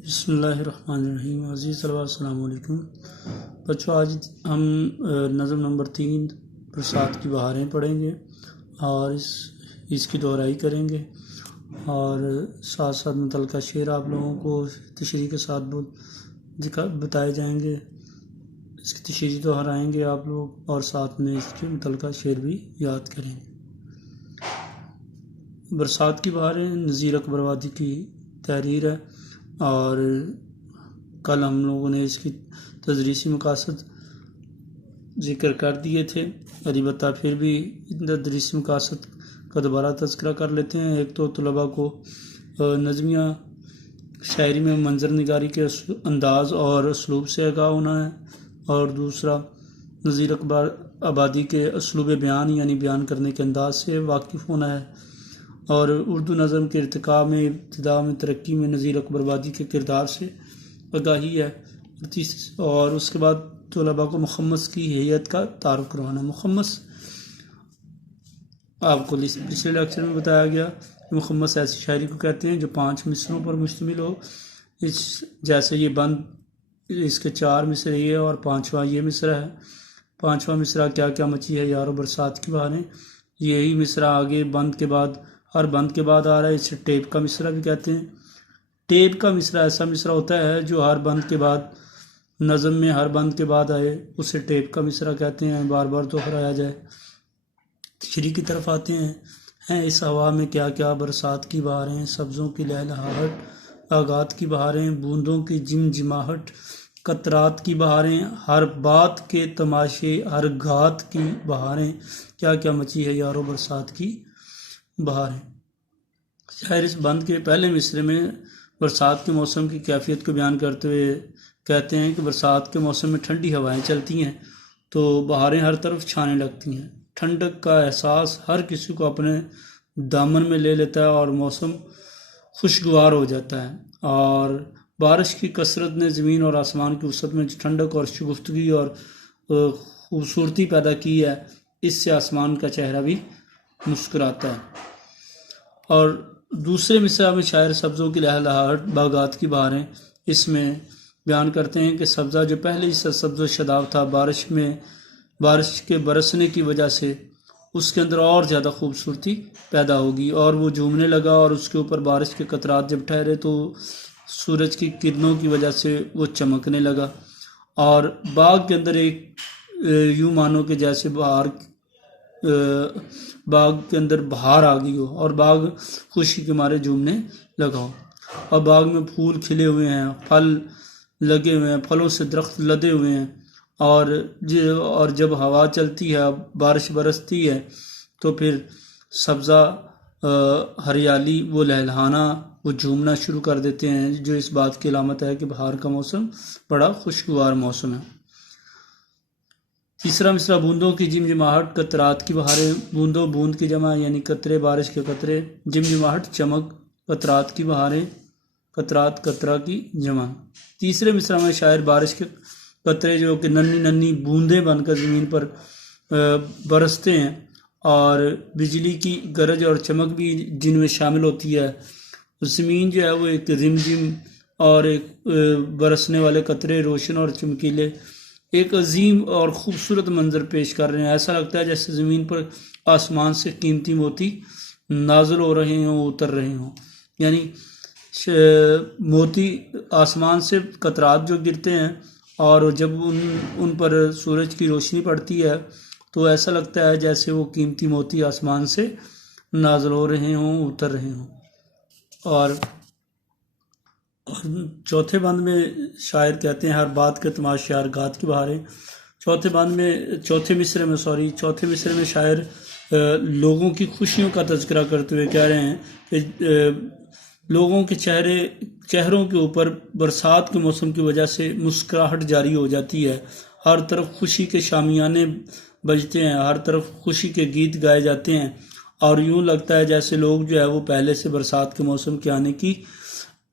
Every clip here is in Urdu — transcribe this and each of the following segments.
بسم اللہ الرحمن الرحیم۔ عزیز طلباء السلام علیکم بچوں، آج ہم نظم نمبر 3 برسات کی بہاریں پڑھیں گے اور اس کی دہرائی کریں گے اور ساتھ ساتھ متعلقہ شعر آپ لوگوں کو تشریح کے ساتھ بتائے جائیں گے۔ اس کی تشریح دہرائیں گے آپ لوگ اور ساتھ میں اس کے متعلقہ شعر بھی یاد کریں گے۔ برسات کی بہاریں نذیر اکبر وادی کی تحریر ہے اور کل ہم لوگوں نے اس کی تدریسی مقاصد ذکر کر دیے تھے، البتہ پھر بھی تدریسی مقاصد کا دوبارہ تذکرہ کر لیتے ہیں۔ ایک تو طلباء کو نظمیہ شاعری میں منظر نگاری کے انداز اور اسلوب سے آگاہ ہونا ہے، اور دوسرا نذیر اکبر آبادی کے اسلوب بیان یعنی بیان کرنے کے انداز سے واقف ہونا ہے، اور اردو نظم کے ارتقاء میں ابتدا میں ترقی میں نذیر اکبر آبادی کے کردار سے آگاہی ہے، اور اس کے بعد طلباء کو مخمس کی حیت کا تعارف کروانا۔ مخمس آپ کو پچھلے لیکچر میں بتایا گیا کہ مخمس ایسی شاعری کو کہتے ہیں جو 5 مصروں پر مشتمل ہو، جیسے یہ بند اس کے 4 مصرے یہ اور 5واں یہ مصرع ہے۔ 5واں مصرع کیا کیا مچی ہے یارو برسات کی بہاریں، یہی مصرع آگے بند کے بعد ہر بند کے بعد آ رہا ہے، اسے ٹیپ کا مصرع بھی کہتے ہیں۔ ٹیپ کا مصرع ایسا مصرع ہوتا ہے جو ہر بند کے بعد نظم میں ہر بند کے بعد آئے، اسے ٹیپ کا مصرع کہتے ہیں، بار بار دہرایا جائے۔ تشریح کی طرف آتے ہیں اس ہوا میں کیا کیا برسات کی بہاریں، سبزوں کی لہلہاہٹ، باغات کی بہاریں، بوندوں کی جمجماہٹ، قطرات کی بہاریں، ہر بات کے تماشے، ہر گات کی بہاریں، کیا کیا مچی ہے یارو برسات کی بہاریں۔ شاعر اس بند کے پہلے مصرے میں برسات کے موسم کی کیفیت کو بیان کرتے ہوئے کہتے ہیں کہ برسات کے موسم میں ٹھنڈی ہوائیں چلتی ہیں تو بہاریں ہر طرف چھانے لگتی ہیں، ٹھنڈک کا احساس ہر کسی کو اپنے دامن میں لے لیتا ہے اور موسم خوشگوار ہو جاتا ہے، اور بارش کی کثرت نے زمین اور آسمان کی وسعت میں ٹھنڈک اور شگفتگی اور خوبصورتی پیدا کی ہے، اس سے آسمان کا چہرہ بھی مسکراتا ہے۔ اور دوسرے مصرع میں شاعر سبزوں کی لہلہاہٹ، باغات کی بہاریں، اس میں بیان کرتے ہیں کہ سبزہ جو پہلے ہی سبز و شاداب تھا، بارش کے برسنے کی وجہ سے اس کے اندر اور زیادہ خوبصورتی پیدا ہوگی، اور وہ جھومنے لگا، اور اس کے اوپر بارش کے قطرات جب ٹھہرے تو سورج کی کرنوں کی وجہ سے وہ چمکنے لگا، اور باغ کے اندر ایک یوں مانو کہ جیسے باغ کے اندر بہار آ گئی ہو اور باغ خوشی کے مارے جھومنے لگا ہو، اور باغ میں پھول کھلے ہوئے ہیں، پھل لگے ہوئے ہیں، پھلوں سے درخت لدے ہوئے ہیں، اور جب ہوا چلتی ہے، بارش برستی ہے تو پھر سبزہ ہریالی وہ لہلہانا، وہ جھومنا شروع کر دیتے ہیں، جو اس بات کی علامت ہے کہ بہار کا موسم بڑا خوشگوار موسم ہے۔ تیسرا مصرع بوندوں کی جمجماہٹ، قطرات کی بہاریں، بوندوں بوند کی جمع یعنی قطرے، بارش کے قطرے، جمجماہٹ چمک، قطرات کی بہاریں، قطرات قطرہ کی جمع۔ تیسرے مصرع میں شاعر بارش کے قطرے جو کہ ننھی ننھی بوندیں بن کر زمین پر برستے ہیں، اور بجلی کی گرج اور چمک بھی جن میں شامل ہوتی ہے، زمین جو ہے وہ ایک رمجم اور ایک برسنے والے قطرے روشن اور چمکیلے ایک عظیم اور خوبصورت منظر پیش کر رہے ہیں۔ ایسا لگتا ہے جیسے زمین پر آسمان سے قیمتی موتی نازل ہو رہے ہوں، اتر رہے ہوں، یعنی موتی آسمان سے قطرات جو گرتے ہیں اور جب ان پر سورج کی روشنی پڑتی ہے تو ایسا لگتا ہے جیسے وہ قیمتی موتی آسمان سے نازل ہو رہے ہوں، اتر رہے ہوں۔ اور چوتھے بند میں شاعر کہتے ہیں ہر بات کے تماشے، ہر گات کی بہاریں۔ چوتھے مصرے میں شاعر لوگوں کی خوشیوں کا تذکرہ کرتے ہوئے کہہ رہے ہیں کہ لوگوں کے چہروں کے اوپر برسات کے موسم کی وجہ سے مسکراہٹ جاری ہو جاتی ہے، ہر طرف خوشی کے شامیانے بجتے ہیں، ہر طرف خوشی کے گیت گائے جاتے ہیں، اور یوں لگتا ہے جیسے لوگ جو ہے وہ پہلے سے برسات کے موسم کے آنے کی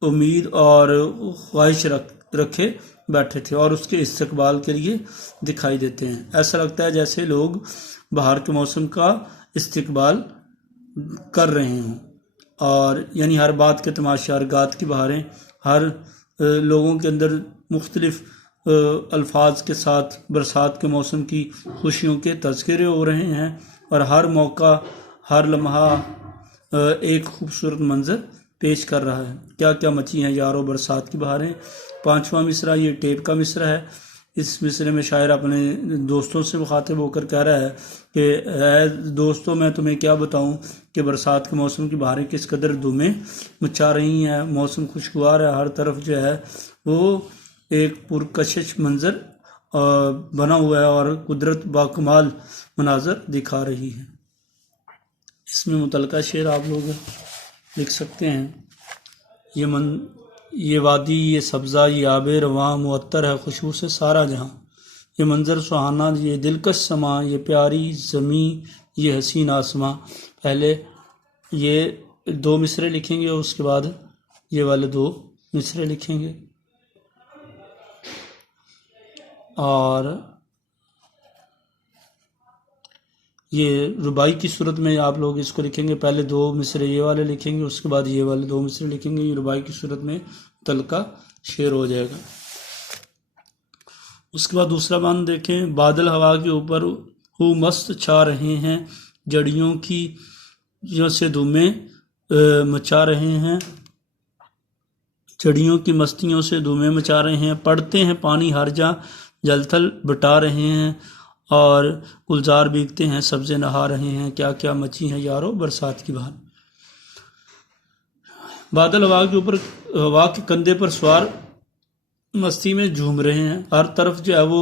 امید اور خواہش رکھے بیٹھے تھے اور اس کے استقبال کے لیے دکھائی دیتے ہیں۔ ایسا لگتا ہے جیسے لوگ بہار کے موسم کا استقبال کر رہے ہوں، اور یعنی ہر بات کے تماشے، ہر گات کی بہاریں، ہر لوگوں کے اندر مختلف الفاظ کے ساتھ برسات کے موسم کی خوشیوں کے تذکرے ہو رہے ہیں، اور ہر موقع ہر لمحہ ایک خوبصورت منظر پیش کر رہا ہے۔ کیا کیا مچی ہیں یارو برسات کی بہاریں۔ پانچواں مصرع یہ ٹیپ کا مصرع ہے۔ اس مصرے میں شاعر اپنے دوستوں سے مخاطب ہو کر کہہ رہا ہے کہ اے دوستوں، میں تمہیں کیا بتاؤں کہ برسات کے موسم کی بہاریں کس قدر دھومیں مچا رہی ہیں۔ موسم خوشگوار ہے، ہر طرف جو ہے وہ ایک پرکشش منظر بنا ہوا ہے اور قدرت باکمال مناظر دکھا رہی ہے۔ اس میں متعلقہ شعر آپ لوگ لکھ سکتے ہیں۔ یہ وادی، یہ سبزہ، یہ آب رواں، معطر ہے خوشبو سے سارا جہاں۔ یہ منظر سہانا، یہ دلکش سما، یہ پیاری زمیں، یہ حسین آسماں۔ پہلے یہ 2 مصرے لکھیں گے اور اس کے بعد یہ والے 2 مصرے لکھیں گے، اور یہ ربائی کی صورت میں آپ لوگ اس کو لکھیں گے۔ پہلے 2 مصرے یہ والے لکھیں گے، اس کے بعد یہ والے 2 مصرے لکھیں گے۔ یہ ربائی کی صورت میں متعلقہ شعر ہو جائے گا۔ اس کے بعد دوسرا بند دیکھیں۔ بادل ہوا کے اوپر ہو مست چھا رہے ہیں، جڑیوں کی سے دھومیں مچا رہے ہیں، چڑیوں کی مستیوں سے دھومیں مچا رہے ہیں۔ پڑتے ہیں پانی ہر جا، جل تھل بٹا رہے ہیں، اور گلزار بیگتے ہیں، سبزے نہا رہے ہیں۔ کیا کیا مچی ہیں یارو برسات کی بہار۔ بادل ہوا کے اوپر، ہوا کے کندھے پر سوار مستی میں جھوم رہے ہیں۔ ہر طرف جو ہے وہ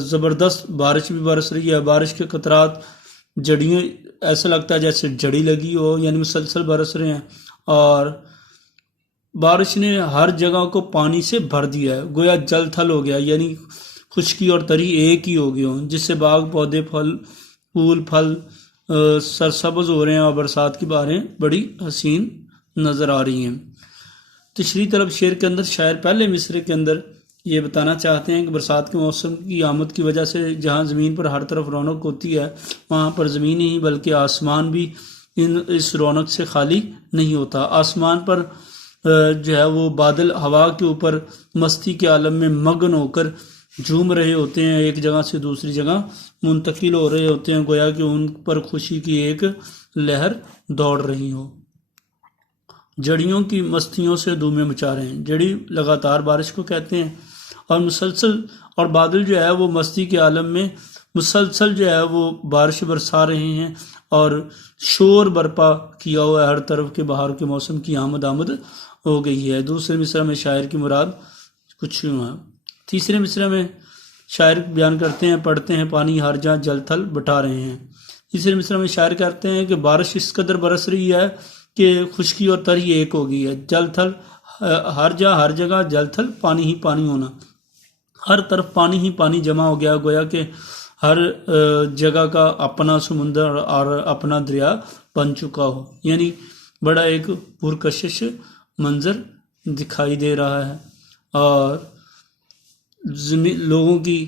زبردست بارش بھی برس رہی ہے۔ بارش کے قطرات جڑیوں، ایسا لگتا ہے جیسے جڑی لگی ہو، یعنی مسلسل برس رہے ہیں، اور بارش نے ہر جگہ کو پانی سے بھر دیا ہے، گویا جل تھل ہو گیا، یعنی خشکی اور تری ایک ہی ہو گئی ہوں، جس سے باغ پودے پھول پھل سرسبز ہو رہے ہیں، اور برسات کی بہاریں بڑی حسین نظر آ رہی ہیں۔ تیسری طرف شعر کے اندر شاعر پہلے مصرے کے اندر یہ بتانا چاہتے ہیں کہ برسات کے موسم کی آمد کی وجہ سے جہاں زمین پر ہر طرف رونق ہوتی ہے، وہاں پر زمین ہی بلکہ آسمان بھی اس رونق سے خالی نہیں ہوتا۔ آسمان پر جو ہے وہ بادل ہوا کے اوپر مستی کے عالم میں مگن ہو کر جھوم رہے ہوتے ہیں، ایک جگہ سے دوسری جگہ منتقل ہو رہے ہوتے ہیں، گویا کہ ان پر خوشی کی ایک لہر دوڑ رہی ہو۔ جڑیوں کی مستیوں سے دھومیں مچا رہے ہیں، جڑی لگاتار بارش کو کہتے ہیں، اور مسلسل، اور بادل جو ہے وہ مستی کے عالم میں مسلسل جو ہے وہ بارش برسا رہے ہیں، اور شور برپا کیا ہوا ہے ہر طرف کے بہار کے موسم کی آمد ہو گئی ہے۔ دوسرے مصرع میں شاعر کی مراد کچھ یوں ہے۔ تیسرے مصرع میں شاعر بیان کرتے ہیں، پڑھتے ہیں پانی ہر جہاں جل تھل بٹا رہے ہیں۔ تیسرے مصرع میں شاعر کہتے ہیں کہ بارش اس قدر برس رہی ہے کہ خشکی اور تری ایک ہو گئی ہے، جل تھل ہر جگہ جل تھل، پانی ہی پانی ہونا، ہر طرف پانی ہی پانی جمع ہو گیا، گویا کہ ہر جگہ کا اپنا سمندر اور اپنا دریا بن چکا ہو، یعنی بڑا ایک پرکشش منظر دکھائی دے رہا ہے، اور لوگوں کی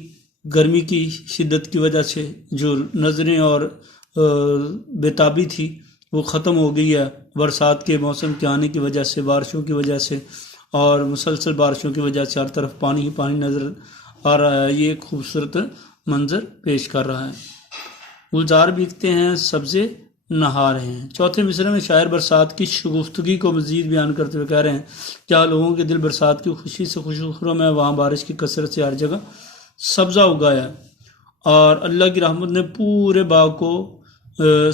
گرمی کی شدت کی وجہ سے جو نظریں اور بےتابی تھی وہ ختم ہو گئی ہے برسات کے موسم کے آنے کی وجہ سے، بارشوں کی وجہ سے، اور مسلسل بارشوں کی وجہ سے ہر طرف پانی ہی پانی نظر آ رہا ہے۔ یہ ایک خوبصورت منظر پیش کر رہا ہے۔ گلزار بیگتے ہیں، سبزے نہا رہے ہیں۔ چوتھے مصرع میں شاعر برسات کی شگفتگی کو مزید بیان کرتے ہوئے کہہ رہے ہیں، جہاں لوگوں کے دل برسات کی خوشی سے خوشخرم ہے، وہاں بارش کی کثرت سے ہر جگہ سبزہ اگایا ہے، اور اللہ کی رحمت نے پورے باغ کو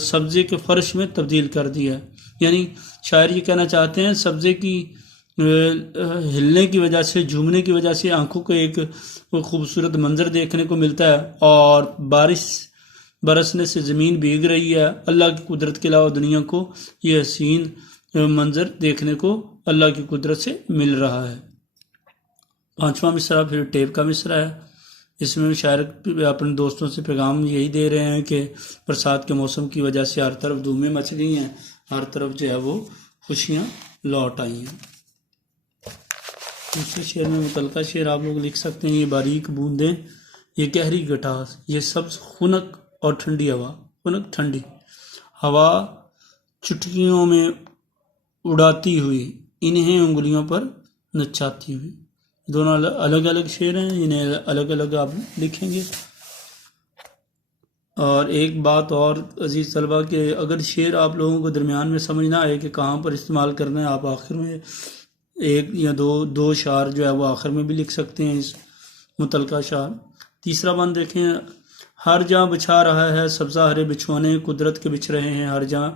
سبزے کے فرش میں تبدیل کر دیا ہے۔ یعنی شاعر یہ کہنا چاہتے ہیں، سبزے کی ہلنے کی وجہ سے، جھومنے کی وجہ سے آنکھوں کو ایک خوبصورت منظر دیکھنے کو ملتا ہے، اور بارش برسنے سے زمین بھیگ رہی ہے۔ اللہ کی قدرت کے علاوہ دنیا کو یہ حسین منظر دیکھنے کو اللہ کی قدرت سے مل رہا ہے۔ پانچواں مصرع پھر ٹیپ کا مصرع ہے۔ اس میں شاعر اپنے دوستوں سے پیغام یہی دے رہے ہیں کہ برسات کے موسم کی وجہ سے ہر طرف دھومیں مچ گئی ہیں، ہر طرف جو ہے وہ خوشیاں لوٹ آئی ہیں۔ دوسرے شعر میں متعلقہ شعر آپ لوگ لکھ سکتے ہیں۔ یہ باریک بوندیں، یہ گہری گٹاس، یہ سبز خنک اور ٹھنڈی ہوا، خنک ٹھنڈی ہوا چٹکیوں میں اڑاتی ہوئی انہیں انگلیوں پر نچاتی ہوئی. دونوں الگ الگ شعر ہیں، انہیں الگ الگ آپ لکھیں گے. اور ایک بات اور عزیز طلبہ کہ اگر شعر آپ لوگوں کو درمیان میں سمجھ نہ آئے کہ کہاں پر استعمال کرنا ہے، آپ آخر میں ایک یا دو اشعار جو ہے وہ آخر میں بھی لکھ سکتے ہیں اس متعلقہ اشعار. تیسرا بند دیکھیں، ہر جہاں بچھا رہا ہے سبزہ ہرے بچھونے، قدرت کے بچھ رہے ہیں ہر جہاں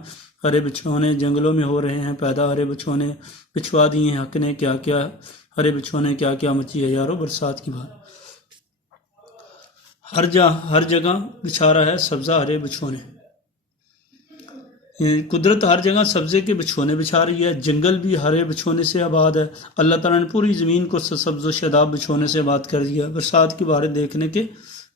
ہرے بچھونے، جنگلوں میں ہو رہے ہیں پیدا ہرے بچھونے، بچھوا دیے ہیں حق نے کیا کیا ہرے بچھونے، کیا کیا مچی ہے یارو برسات کی بہار. ہر جگہ بچھا رہا ہے سبزہ ہرے بچھونے، قدرت ہر جگہ سبزے کے بچھونے بچھا رہی ہے، جنگل بھی ہرے بچھونے سے آباد ہے. اللہ تعالیٰ نے پوری زمین کو سبز و شاداب بچھونے سے آباد کر دیا. برسات کی بہاریں دیکھنے کے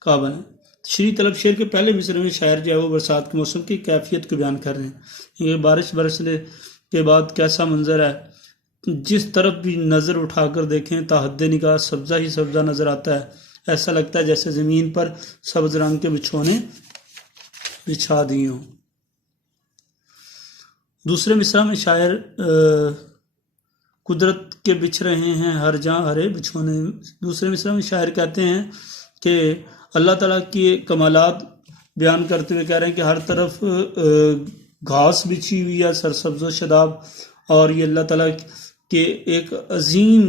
قابل ہیں. شری طلب شعر کے پہلے مصرے میں شاعر جو ہے وہ برسات کے موسم کی کیفیت کو بیان کر رہے ہیں. یہ بارش برسنے کے بعد کیسا منظر ہے، جس طرف بھی نظر اٹھا کر دیکھیں تا حد نگاہ سبزہ ہی سبزہ نظر آتا ہے. ایسا لگتا ہے جیسے زمین پر سبز رنگ کے بچھونے بچھا دیے ہوں. دوسرے مصرع میں شاعر قدرت کے بچھ رہے ہیں ہر جہاں ہرے بچھونے. دوسرے مصرع میں شاعر کہتے ہیں کہ اللہ تعالیٰ کی کمالات بیان کرتے ہوئے کہہ رہے ہیں کہ ہر طرف گھاس بچھی ہوئی ہے سرسبز و شاداب، اور یہ اللہ تعالیٰ کے ایک عظیم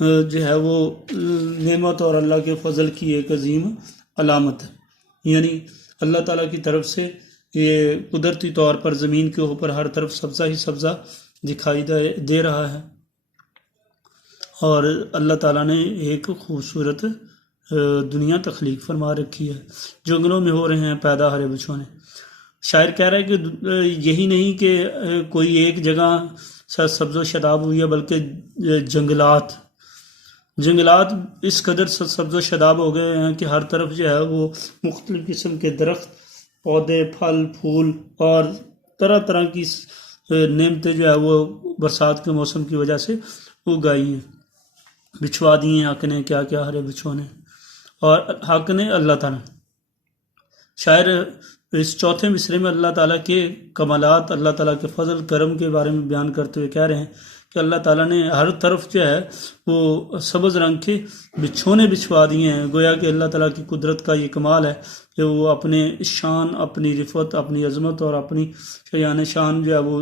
جو ہے وہ نعمت اور اللہ کے فضل کی ایک عظیم علامت ہے. یعنی اللہ تعالیٰ کی طرف سے یہ قدرتی طور پر زمین کے اوپر ہر طرف سبزہ ہی سبزہ دکھائی دے رہا ہے، اور اللہ تعالیٰ نے ایک خوبصورت دنیا تخلیق فرما رکھی ہے. جنگلوں میں ہو رہے ہیں پیدا ہرے بچھونے. شاعر کہہ رہا ہے کہ یہی نہیں کہ کوئی ایک جگہ سبز و شاداب ہوئی ہے، بلکہ جنگلات اس قدر سبز و شاداب ہو گئے ہیں کہ ہر طرف جو ہے وہ مختلف قسم کے درخت، پودے، پھل، پھول اور طرح طرح کی نعمتیں جو ہے وہ برسات کے موسم کی وجہ سے اگائی ہیں. بچھوا دیے ہیں حق نے کیا کیا ہرے بچھونے، اور حق نے اللہ تعالیٰ. شاعر اس چوتھے مصرے میں اللہ تعالیٰ کے کمالات، اللہ تعالیٰ کے فضل کرم کے بارے میں بیان کرتے ہوئے کہہ رہے ہیں کہ اللہ تعالیٰ نے ہر طرف جو ہے وہ سبز رنگ کے بچھونے بچھوا دیے ہیں. گویا کہ اللہ تعالیٰ کی قدرت کا یہ کمال ہے کہ وہ اپنے شان، اپنی رفعت، اپنی عظمت اور اپنی شیان شان جو ہے وہ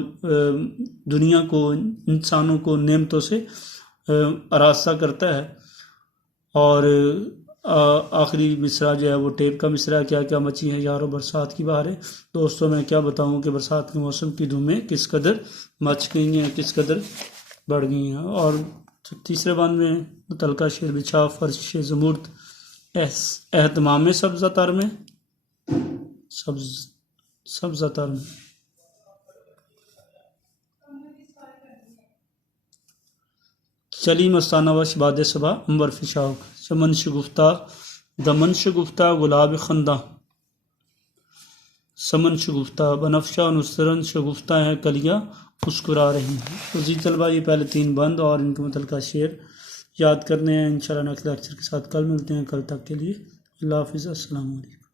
دنیا کو، انسانوں کو نعمتوں سے آراستہ کرتا ہے. اور آخری مصرع جو ہے وہ ٹیپ کا مصرع، کیا کیا مچی ہیں یارو برسات کی بہاریں. دوستوں میں کیا بتاؤں کہ برسات کے موسم کی دھومیں کس قدر مچ گئی ہیں، کس قدر بڑھ گئی ہیں. اور تیسرے بند میں متعلقہ شعر بچھا فرش زمرد اہتمام سبزہ تر میں سبزہ تر میں. چلی مستانہ وش باد صبا امبر فشاک، چمن شگفتہ دمن شگفتہ گلاب خندہ، سمن شگفتہ بنفشہ نسترن شگفتہ ہیں کلیاں مسکرا رہی ہیں. تو عزیز طلبہ یہ پہلے 3 بند اور ان کے متعلقہ شعر یاد کرنے ہیں. انشاءاللہ نیکسٹ لیکچر کے ساتھ کل ملتے ہیں. کل تک کے لیے اللہ حافظ، السلام علیکم.